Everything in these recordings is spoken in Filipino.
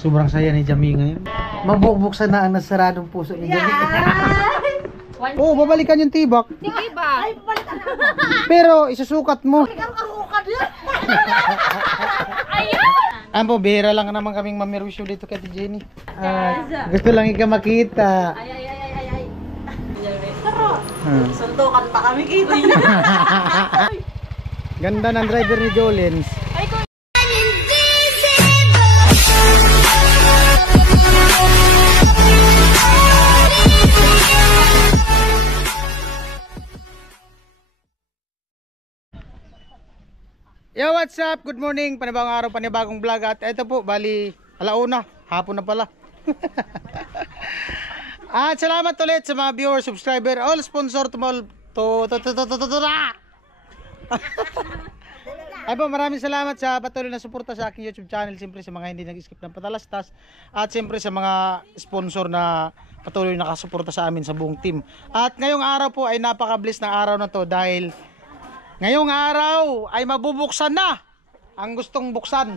Sobrang saya ni Jamie ngayon. Mabubuksan na ang nasaradong puso ni Jamie. Oo, babalikan yung tibak. Tibak? Ay, babalikan na ako. Pero isusukat mo. Babalikan karukad yan. Ayun po, bihira lang naman kaming mamirwisyo dito kay Jenny. Gusto lang ikaw makita. Ay. Suntukan pa kami kita. Ganda ng driver ni Jolens. Yo, what's up? Good morning. Panibagong araw, panibagong vlog. At ito po, bali, alauna. Hapon na pala. At salamat ulit sa mga viewers, subscriber, all sponsor, Ay po, maraming salamat sa patuloy na suporta sa aking YouTube channel. Siyempre sa mga hindi nag-skip ng patalastas. At siyempre sa mga sponsor na patuloy nakasuporta sa amin sa buong team. At ngayong araw po ay napaka-bless ng araw na to dahil ngayong araw ay mabubuksan na ang gustong buksan.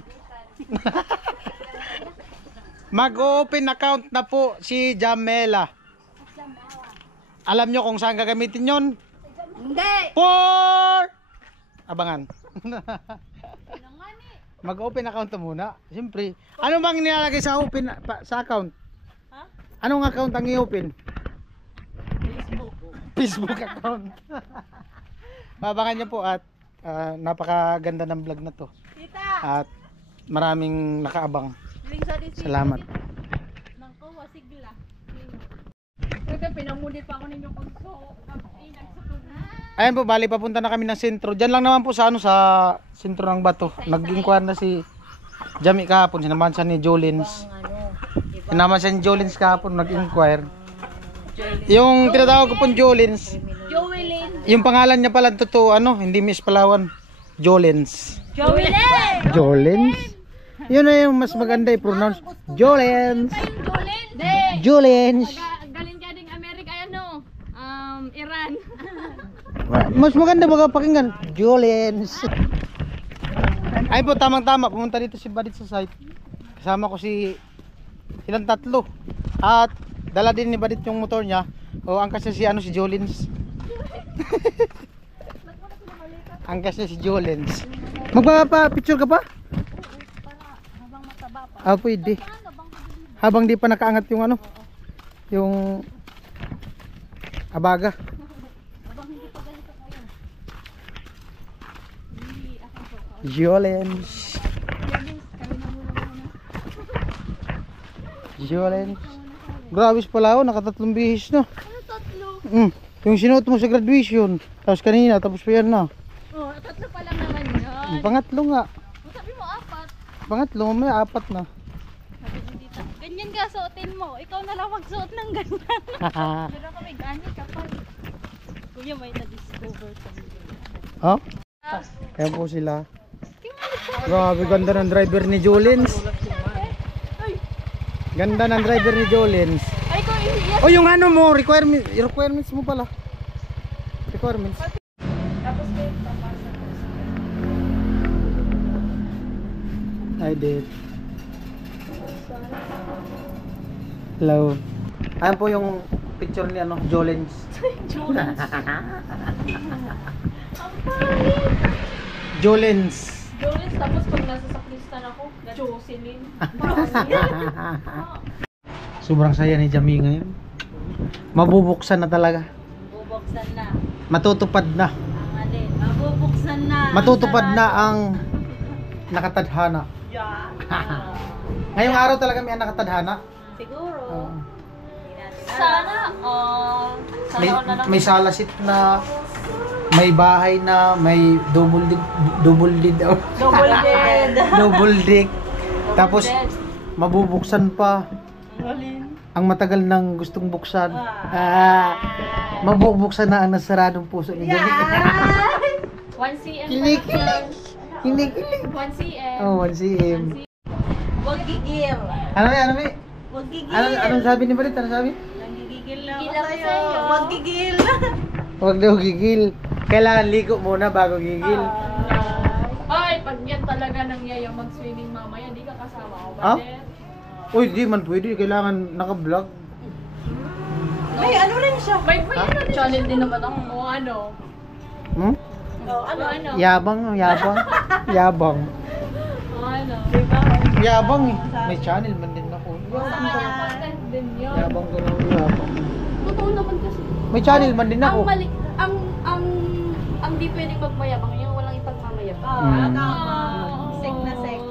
Mag-open account na po si Jamela. Alam nyo kung saan gagamitin yon? Hindi. For abangan. Mag-open account na muna. Siyempre. Ano bang nilalagay sa open sa account? Ha? Anong account ang i-open? Facebook account. Abangan nyo po at napakaganda ng vlog na to. At maraming nakaabang. Salamat. Ayan po, bali papunta na kami ng sentro. Diyan lang naman po sa sa sentro ng Bato. Nag-inquire na si Jamie kahapon. Sinamahan siya ni Jolens. Sinamahan siya ni Jolens kahapon, nag-inquire. Yung tinatawag ko pong Jolens. Yung pangalan niya pala totoo, hindi Miss Palawan. Jolens. Jolens? Yun na yung mas maganda i-pronounce. Jolens. Jolens. Galing ka ding Amerika, Iran. Mas maganda pakinggan. Jolens. Ay po, tamang-tama. Pumunta dito si Badit sa site. Kasama ko silang tatlo. At dala din ni Badit yung motor niya. O angkas niya si Jolens. Angkas niya si Jolens. Magpapa-picture ka pa? Habang mataba pa. Ah, pwede. Habang di pa nakaangat yung yung abaga. Habang hindi pa ganito ngayon. Jolens. Jolens. Grabe pala nakatatlong bihis na. Ano tatlo? Yung sinuot mo sa graduation. Tapos kanina, tapos pa yan na. Oh, tatlo pa lang naman yun. Pangatlo nga. Sabi mo apat. Pangatlo, may apat na. Sabi ni tita, ganyan ka suotin mo. Ikaw na lang magsuot ng ganyan. Pero kami gani kapal. Kuya, may na-discover kami. Oh? Kaya po sila. Grabe, ganda ng driver ni Jolens. Ganda ng driver ni Jolens. Ay, kung yes. Oh, yung mo, requirements mo pala. Requirements. Tapos kayo papasa. I did. Hello. Ayan po yung picture ni Jolens. Jolens. Jolens. Jolens, tapos pag nasa saklistan ako, Jocelyn. Sobrang saya ni Jamie ngayon. Mabubuksan na talaga. Bubuksan na. Matutupad na. Ang alin. Mabubuksan na. Matutupad na ang nakatadhana. Yeah. Ngayong araw talaga may nakatadhana. Siguro. Sana. May, Sana na lang. may salasit na, may bahay na, may double deck, Double bed. double deck. Tapos mabubuksan pa ang matagal nang gustong buksan. Mabubuksan na ang nasaradong puso ni Jamie. 1 cm. Kinikilig. Kinikilig. 1 cm. Oh, 1 cm. Huwag gigil. Ano may? Huwag gigil. Anong sabi ni Balit? Ano sabi? Nanggigigil lang ako sa'yo. Huwag gigil. Huwag daw gigil. Kailangan ligo muna bago gigil. Ay, pag yan talaga nangyayang mag-swimming mamaya, di ka kasama ko ba? Ah? Uy, di man pwede. Kailangan naka-vlog. May ano rin siya. May channel din naman ako kung ano. Hmm? Oh, ano? Ano? Yabang, yabang. Yabang. Kung ano. Diba? Yabang eh. May channel man din ako. Saka niya content din yun. Yabang ko lang, yabang. Totoo naman kasi. May channel man din ako. Ang mali, ang di pwedeng magmayabang yung walang ipagmamayabang. Sek na sek.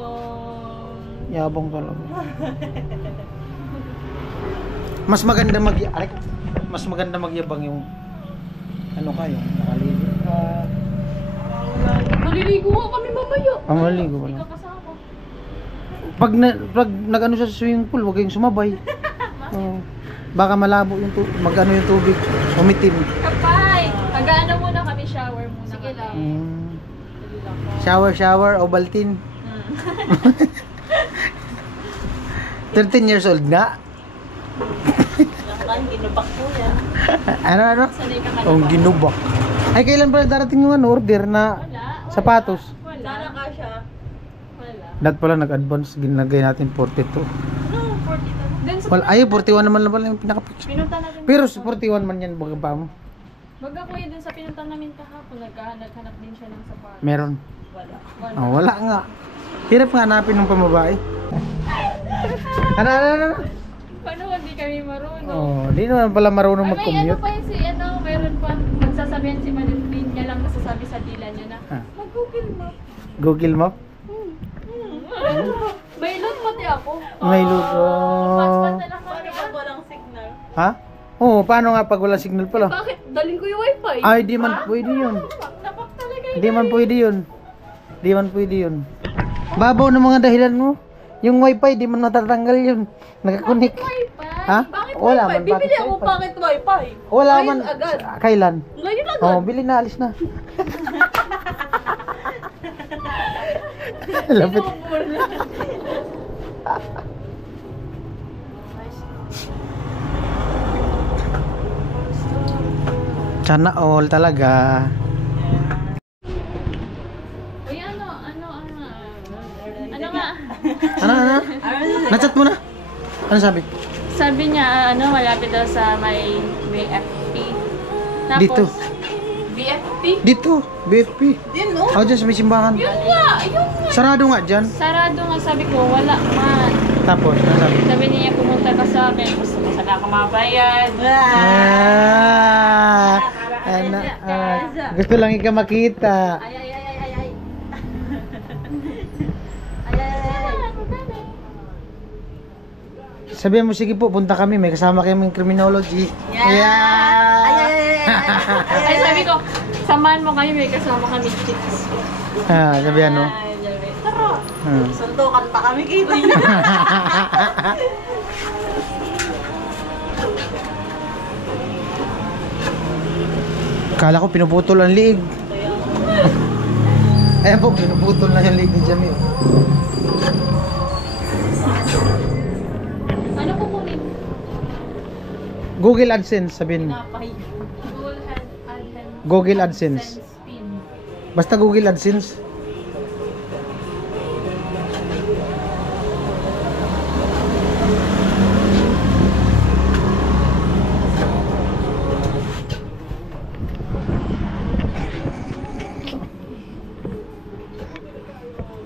Yabang talaga. Mas maganda mas maganda magyabang yung ano kayo, nakaligo ka. Maliligo nga kami mamaya. Ang maligo Hindi wala. ka kasama. Pag nag-ano sa swimming pool, huwag kayong sumabay. Baka malabo yung mag-ano yung tubig, umitim. Kapay! Mag-ano muna kami, shower muna. Sige lang. Shower, Ovaltine. 13 years old na. Ang ginubak po yan. Ano? Sanay ka ka Ang ginubak. Ay, kailan pala darating yung order na Wala. sapatos? Sana ka siya. Wala. Dat pala nag-advance, ginagay natin 42. No, 42. Then sa Well, ay, 41 naman lang pala yung pinaka-picture. pinunta natin. Pero 41 man yan, baga pa mo. Baga kuya dun sa pinunta namin kahapon, naghanap din siya ng sapatos. Meron. Wala. Wala. Oh, wala nga. Hirap nga hanapin ng pamabae. Ano? Paano hindi kami marunong? Oh, di naman pala marunong Ay, may ano mag-commute. pa yun si ano, mayroon pa. Magsasabihan si Madeline niya lang nasasabi sa dila niya na Ah. mag-google map. Google Map? May load pati ako. May load. Hotspot na lang Paano kami. pag walang signal? Ha? Oo, paano nga pag wala signal pala? Bakit? Daling ko yung wifi. Ay, di man pwede yun. Napak talaga yun. Di man pwede yun. Di man pwede yun. Babaw ng mga dahilan mo. Yung wifi, di man natatanggal yun. Nakakunik. Wifi? Ha? Bakit Wala wifi? man, Bibili bakit ako wifi? bakit wifi? Wala Ngayon man. agad. Kailan? Ngayon agad. Oh, bili na, alis na. Lapit. Sana all talaga. Uy, ano nga? Ano? Nachat mo na? Ano sabi? Sabi niya, malapit daw sa may BFP. Tapos, Dito. BFP? Dito, BFP. Din, no? Oh, dyan sa may simbahan. Yun nga! Sarado nga dyan. Sarado nga, sabi ko, wala man. Tapos, ano sabi? Sabi niya, pumunta ka sa akin, gusto mo sana ka mabayad. Gusto lang ikaw makita. Ay. Sabihan mo, sige po, punta kami. May kasama kaming criminology. Ay, sabi ko, samahan mo kami, may kasama kami chicks. Sabihan mo. Ay, sabi, Suntukan pa kami kita. Kala ko pinuputol ang liig. Ayan po, pinuputol na yung liig ni Jamie. ano kukunin? Google AdSense, sabihin mo. Napay. Google AdSense. Pin. Basta Google AdSense.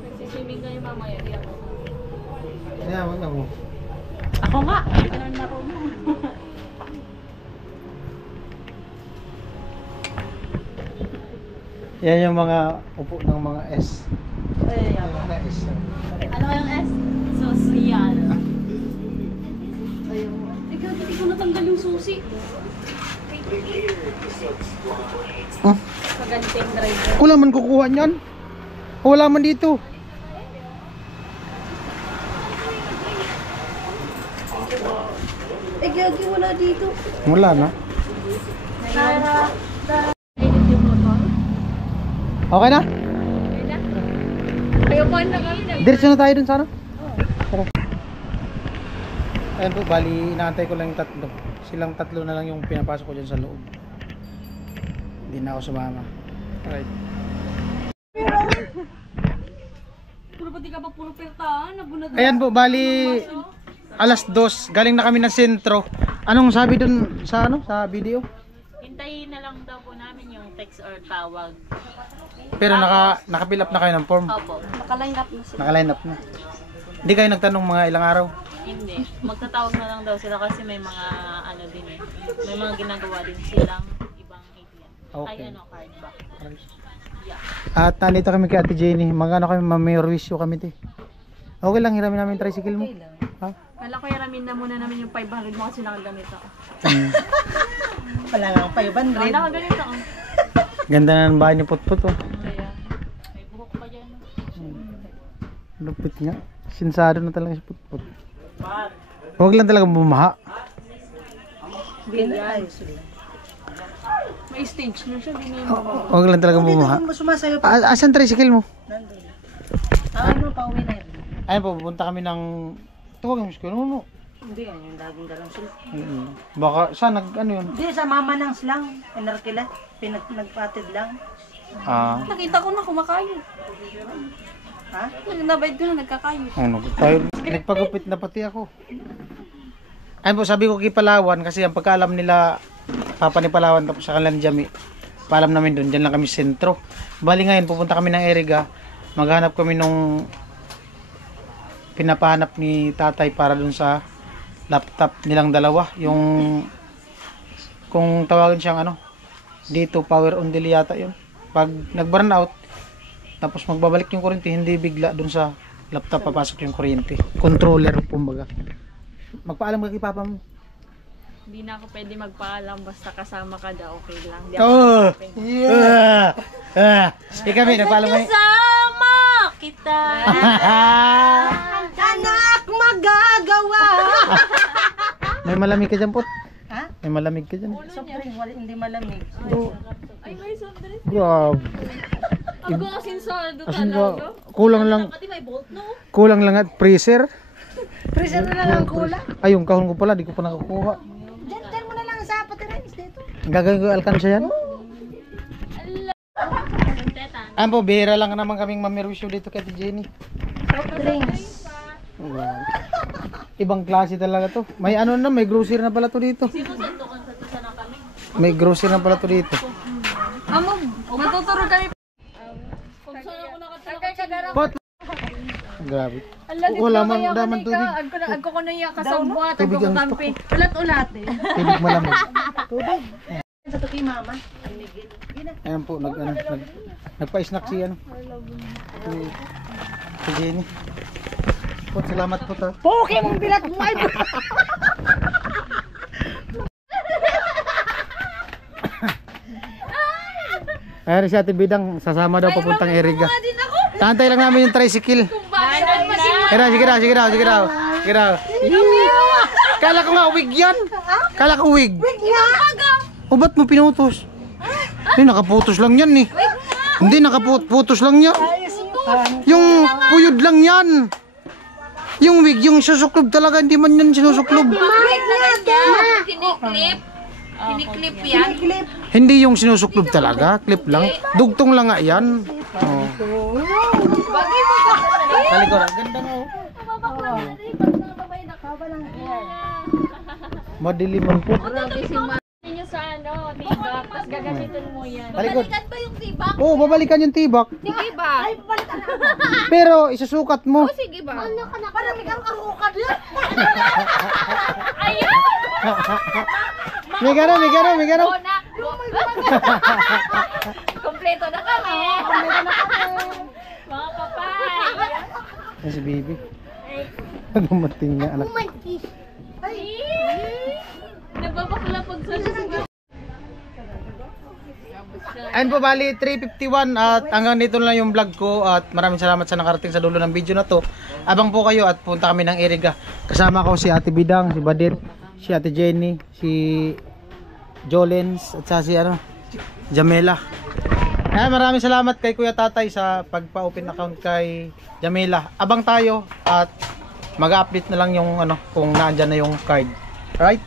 Nagsiswimming kayo mamaya, di ako. Ayan, wag ako. Ako nga! Ano marunong? Yan yung mga upo ng mga S. Yung mga S. Ano yung S? Social. Ikaw, hindi ko natanggal yung susi. Paganting driver. Wala man kukuha niyan. Wala man dito. Gagi, wala dito. Wala na. Edit yung motor. Okay na? Kayo pa na kami. Diretso na tayo dun sana. Tara. Ayan po, bali inaantay ko lang yung tatlo. Silang tatlo na lang yung pinapasok ko dyan sa loob. Hindi na ako sumama. Alright. Puro pati ka pa puro pertaan. Nabunod. Ayan po, bali alas 2, galing na kami ng sentro. Anong sabi dun sa ano, sa video? Hintayin na lang daw po namin yung text or tawag. Pero naka-fill up na kayo ng form. Opo. Nakaline up na sila. Naka-line up na. Hindi kayo nagtanong mga ilang araw. Hindi. Magtatawag na lang daw sila kasi may mga ano din eh. May mga ginagawa din silang ibang ATM. Okay. Ay ano, card back. Yeah. At nandito kami kay Ate Jenny. Magano kami, mayor issue kami te. Okay lang, hiramin namin yung tricycle mo. Ha? Kala ko yaramin na muna namin yung 500 mo kasi nakaganito ako. Wala nga 500. Oh, nakaganito ako. Ganda na ng bahay ni Putput oh. Kaya, may buhok pa dyan. Lupit nga. Sinsado na talaga si Putput. Huwag lang talaga bumaha. Ayos lang. May stage na siya, di niya Huwag lang talaga bumaha. Kung sumasayo pa. Asan tricycle mo? Nandun. Ano, pauwi na yun. Ayun po, pupunta kami ng... Tuwag yung school mo. Hindi, yan yung laging dalang sila. Baka, saan ano yun? Hindi, sa mama ng slang. Pinarkila. Nagpatid lang. Ah, Nakita ko na kumakain. Ha? Nagnabayad ko na nagkakain. ano, tayo, nagpagupit na pati ako. Ayun po, sabi ko kay Palawan, kasi ang pagkaalam nila, Papa ni Palawan, tapos sa kanila ni Jami, paalam namin doon, dyan lang kami sentro. Bali ngayon, pupunta kami ng Eriga, maghanap kami nung pinapahanap ni tatay para dun sa laptop nilang dalawa, yung kung tawagin siyang ano, dito power on delay yata yun. Pag nag-burn out, tapos magbabalik yung kuryente, hindi bigla dun sa laptop papasok yung kuryente. Controller kumbaga. Magpaalam ka kay papa mo. Hindi na ako pwede magpaalam basta kasama ka daw, okay lang. Di Oh! Kami, nagpaalam kayo. Kasama kita! Anak magagawa! May malamig ka dyan, Pot. Ha? May malamig ka dyan. Sobrang hindi malamig. Ay, may sandali. Grabe. Ang gasin soldo Asin talaga. ka, kulang lang, Pati may bolt, no? kulang lang at freezer. Pressure na lang ang kulang. Ay, yung kahon ko pala, di ko pa nakakuha. Diyan mo na lang sa patirains dito. Gagawin ko alkansya yan. Ayan po, bihira lang naman kaming mamirwisyo dito kay Ate Jenny. Drinks. Wow. Ibang klase talaga to. May ano na, may grocery na pala to dito. Sinusundukan sa sana kami. May grocery na pala to dito. Amo, matuturo kami. Kung saan ako nakatulog. Pot! Grabe. Ala, di Wala ko man, kaya daman kanay ka. tubig. Agko ko na iya kasabwat. Tubig Agko ko ang kampi. Ulat-ulat eh. Tubig malamig. Sa to kay mama. Ayan po, nagpa-snack si ano. Si Jenny. Pot, salamat po ta. Poke mong bilat mo ay. Ayan si Ate Bidang, sasama daw papuntang Eriga. Tantay lang namin yung tricycle. Kira, sige raw, sige raw, sige raw. Sige raw. Kala ko nga wig yan. Kala ko wig. O ba't mo pinutos? Hindi, nakaputos lang yan eh. Hindi, nakaputos lang yan. Yung puyod lang yan. Yung wig, yung susuklob talaga, hindi man yan sinusuklob. Kiniklip. Kiniklip yan. Hindi yung sinusuklob talaga, clip lang. Dugtong lang nga yan. Oh. Talikuran, ganda nga oh. Madiliman po. Ninyo sa ano, tibak, tapos gagamitin mo yan. Talikod. Balikan ba yung tibak? Oo, babalikan yung tibak. Sige ba? Pero isusukat mo. Sige ba? Parang ikaw karukad yan. May gano'n, may gano'n, may gano'n. Na. Kompleto na kami. Mga kapay! Yan si Bibi. Dumating na anak. Nagbabakla pag sa Ayun po, bali 3:51 at hanggang dito na lang yung vlog ko at maraming salamat sa nakarating sa dulo ng video na to. Abang po kayo at punta kami ng Eriga. Kasama ko si Ate Bidang, si Badit, si Ate Jenny, si Jolens at sa si ano, Jamela. Ay, maraming salamat kay Kuya Tatay sa pagpa-open account kay Jamela. Abang tayo at mag-update na lang yung ano kung naandyan na yung card. Right?